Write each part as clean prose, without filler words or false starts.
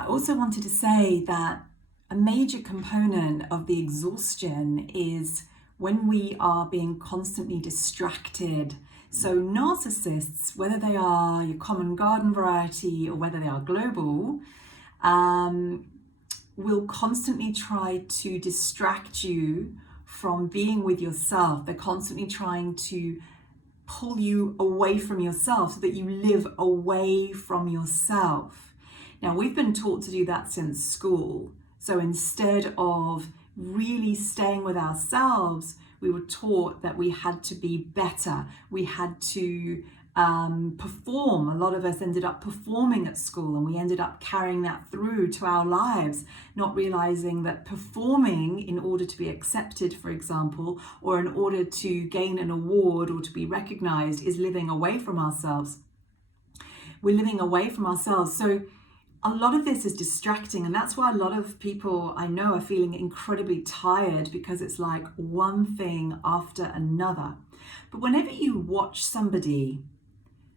I also wanted to say that a major component of the exhaustion is when we are being constantly distracted. So narcissists, whether they are your common garden variety or whether they are global, will constantly try to distract you from being with yourself. They're constantly trying to pull you away from yourself so that you live away from yourself. Now, we've been taught to do that since school. So instead of really staying with ourselves, we were taught that we had to be better. We had to perform. A lot of us ended up performing at school, and we ended up carrying that through to our lives, not realizing that performing in order to be accepted, for example, or in order to gain an award or to be recognized is living away from ourselves. We're living away from ourselves. So a lot of this is distracting, and that's why a lot of people I know are feeling incredibly tired, because it's like one thing after another. But whenever you watch somebody,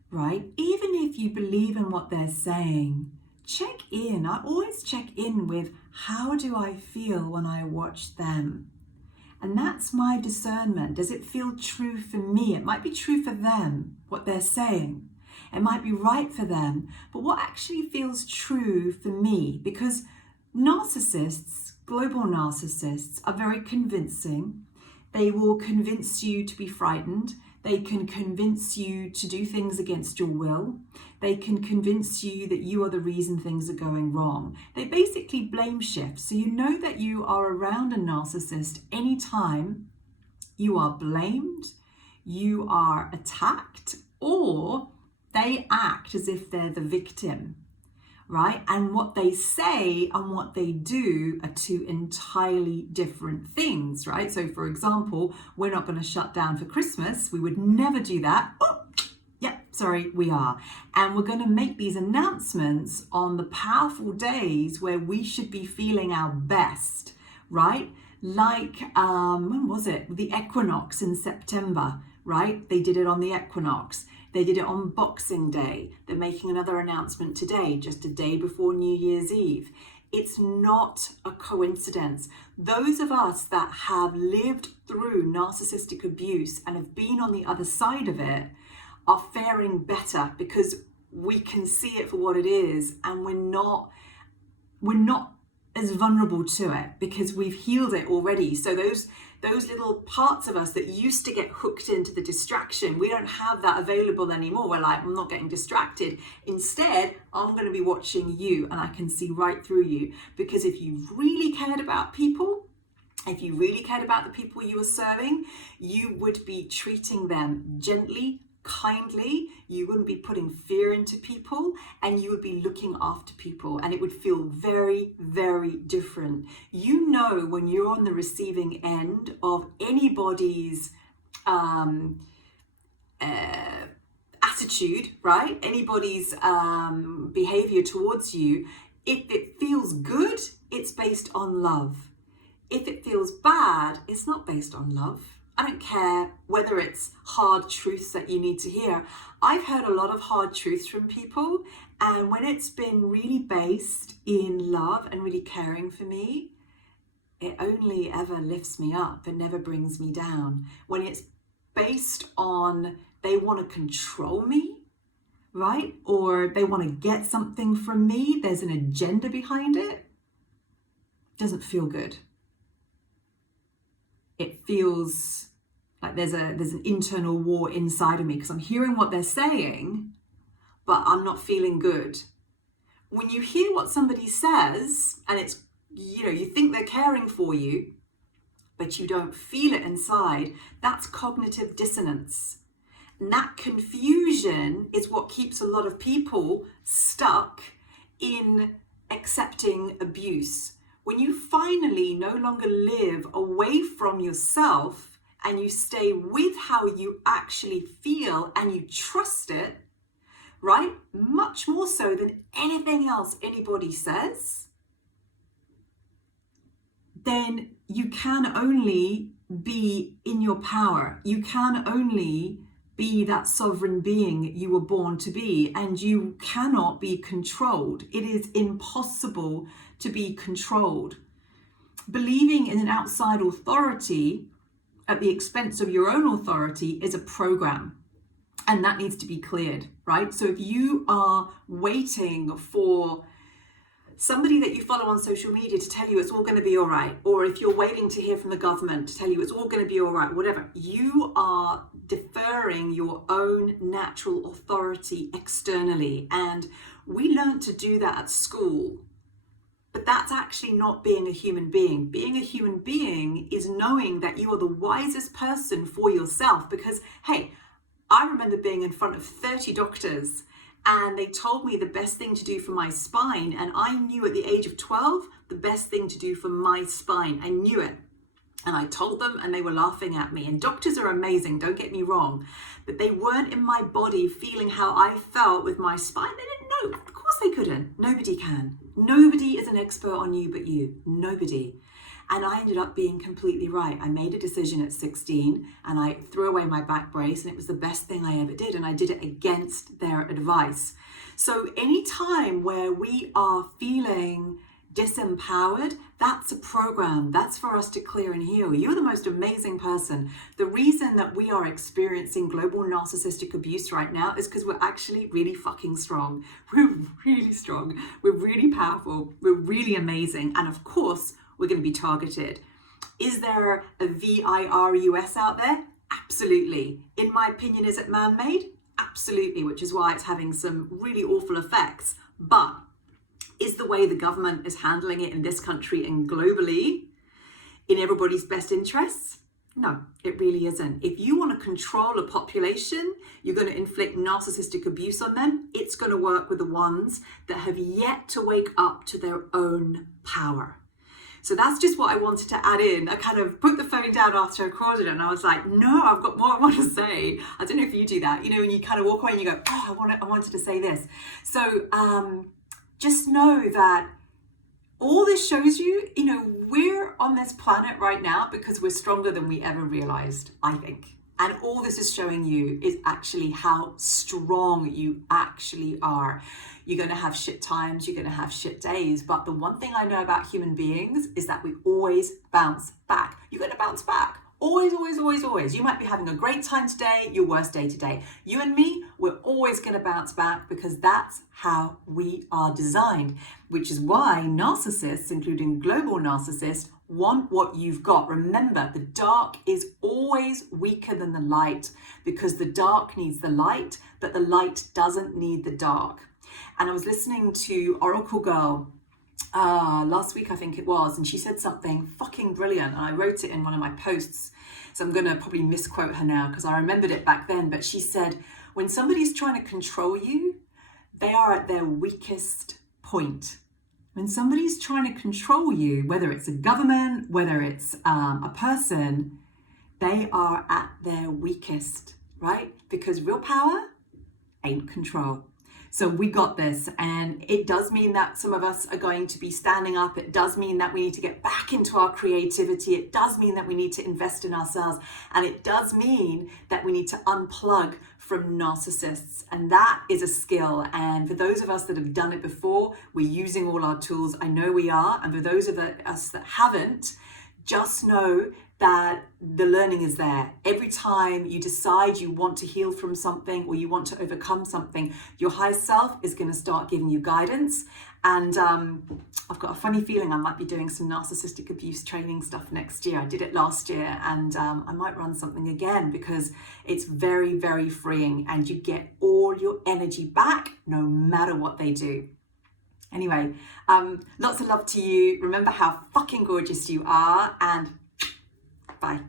right, even if you believe in what they're saying, check in. I always check in with, how do I feel when I watch them? And that's my discernment. Does it feel true for me? It might be true for them, what they're saying. It might be right for them, but what actually feels true for me? Because narcissists, global narcissists, are very convincing. They will convince you to be frightened. They can convince you to do things against your will. They can convince you that you are the reason things are going wrong. They basically blame shift. So you know that you are around a narcissist anytime you are blamed, you are attacked, or they act as if they're the victim, right? And what they say and what they do are two entirely different things, right? So for example, we're not going to shut down for Christmas. We would never do that. Oh, yep, sorry, we are. And we're going to make these announcements on the powerful days where we should be feeling our best, right? Like, when was it? The equinox in September, right? They did it on the equinox. They did it on Boxing Day. They're making another announcement today, just a day before New Year's Eve. It's not a coincidence. Those of us that have lived through narcissistic abuse and have been on the other side of it are faring better, because we can see it for what it is, and we're not as vulnerable to it because we've healed it already. So those little parts of us that used to get hooked into the distraction, we don't have that available anymore. We're like, I'm not getting distracted. Instead, I'm going to be watching you, and I can see right through you. Because if you really cared about people, if you really cared about the people you were serving, you would be treating them gently, kindly. You wouldn't be putting fear into people, and you would be looking after people, and it would feel very, very different. You know, when you're on the receiving end of anybody's attitude, right? Anybody's behavior towards you, if it feels good, it's based on love. If it feels bad, it's not based on love. I don't care whether it's hard truths that you need to hear. I've heard a lot of hard truths from people, and when it's been really based in love and really caring for me, it only ever lifts me up and never brings me down. When it's based on they want to control me, right? Or they want to get something from me, there's an agenda behind it, doesn't feel good. It feels like there's an internal war inside of me, because I'm hearing what they're saying, but I'm not feeling good. When you hear what somebody says, and it's, you think they're caring for you, but you don't feel it inside, that's cognitive dissonance. And that confusion is what keeps a lot of people stuck in accepting abuse. When you finally no longer live away from yourself and you stay with how you actually feel and you trust it, right? Much more so than anything else anybody says, then you can only be in your power. You can only be that sovereign being you were born to be, and you cannot be controlled. It is impossible to be controlled. Believing in an outside authority at the expense of your own authority is a program, and that needs to be cleared, right? So if you are waiting for somebody that you follow on social media to tell you it's all going to be all right, or if you're waiting to hear from the government to tell you it's all going to be all right, whatever, you are deferring your own natural authority externally. And we learn to do that at school, but that's actually not being a human being. Being a human being is knowing that you are the wisest person for yourself. Because, hey, I remember being in front of 30 doctors and they told me the best thing to do for my spine. And I knew at the age of 12, the best thing to do for my spine. I knew it. And I told them and they were laughing at me. And doctors are amazing, don't get me wrong. But they weren't in my body feeling how I felt with my spine. They didn't know. Of course they couldn't. Nobody can. Nobody is an expert on you but you. Nobody. And I ended up being completely right. I made a decision at 16 and I threw away my back brace, and it was the best thing I ever did. And I did it against their advice. So any time where we are feeling disempowered, that's a program. That's for us to clear and heal. You're the most amazing person. The reason that we are experiencing global narcissistic abuse right now is because we're actually really fucking strong. We're really strong. We're really powerful. We're really amazing. And of course, we're going to be targeted. Is there a virus out there? Absolutely. In my opinion, is it man-made? Absolutely, which is why it's having some really awful effects. But is the way the government is handling it in this country and globally in everybody's best interests? No, it really isn't. If you want to control a population, you're going to inflict narcissistic abuse on them. It's going to work with the ones that have yet to wake up to their own power. So that's just what I wanted to add in. I kind of put the phone down after I recorded it and I was like, no, I've got more I want to say. I don't know if you do that, when you kind of walk away and you go, oh, I wanted to say this. So just know that all this shows you, we're on this planet right now because we're stronger than we ever realized, I think. And all this is showing you is actually how strong you actually are. You're going to have shit times, you're going to have shit days. But the one thing I know about human beings is that we always bounce back. You're going to bounce back. Always, always, always, always. You might be having a great time today, your worst day today. You and me, we're always going to bounce back because that's how we are designed, which is why narcissists, including global narcissists, want what you've got. Remember, the dark is always weaker than the light because the dark needs the light, but the light doesn't need the dark. And I was listening to Oracle Girl last week, I think it was, and she said something fucking brilliant, and I wrote it in one of my posts, so I'm going to probably misquote her now because I remembered it back then, but she said, when somebody's trying to control you, they are at their weakest point. When somebody's trying to control you, whether it's a government, whether it's a person, they are at their weakest, right? Because real power ain't control. So we got this, and it does mean that some of us are going to be standing up. It does mean that we need to get back into our creativity. It does mean that we need to invest in ourselves. And it does mean that we need to unplug from narcissists. And that is a skill. And for those of us that have done it before, we're using all our tools. I know we are. And for those of us that haven't, just know that the learning is there. Every time you decide you want to heal from something or you want to overcome something, your higher self is going to start giving you guidance. And I've got a funny feeling I might be doing some narcissistic abuse training stuff next year. I did it last year, and I might run something again because it's very, very freeing, and you get all your energy back no matter what they do. Anyway, lots of love to you. Remember how fucking gorgeous you are, and bye.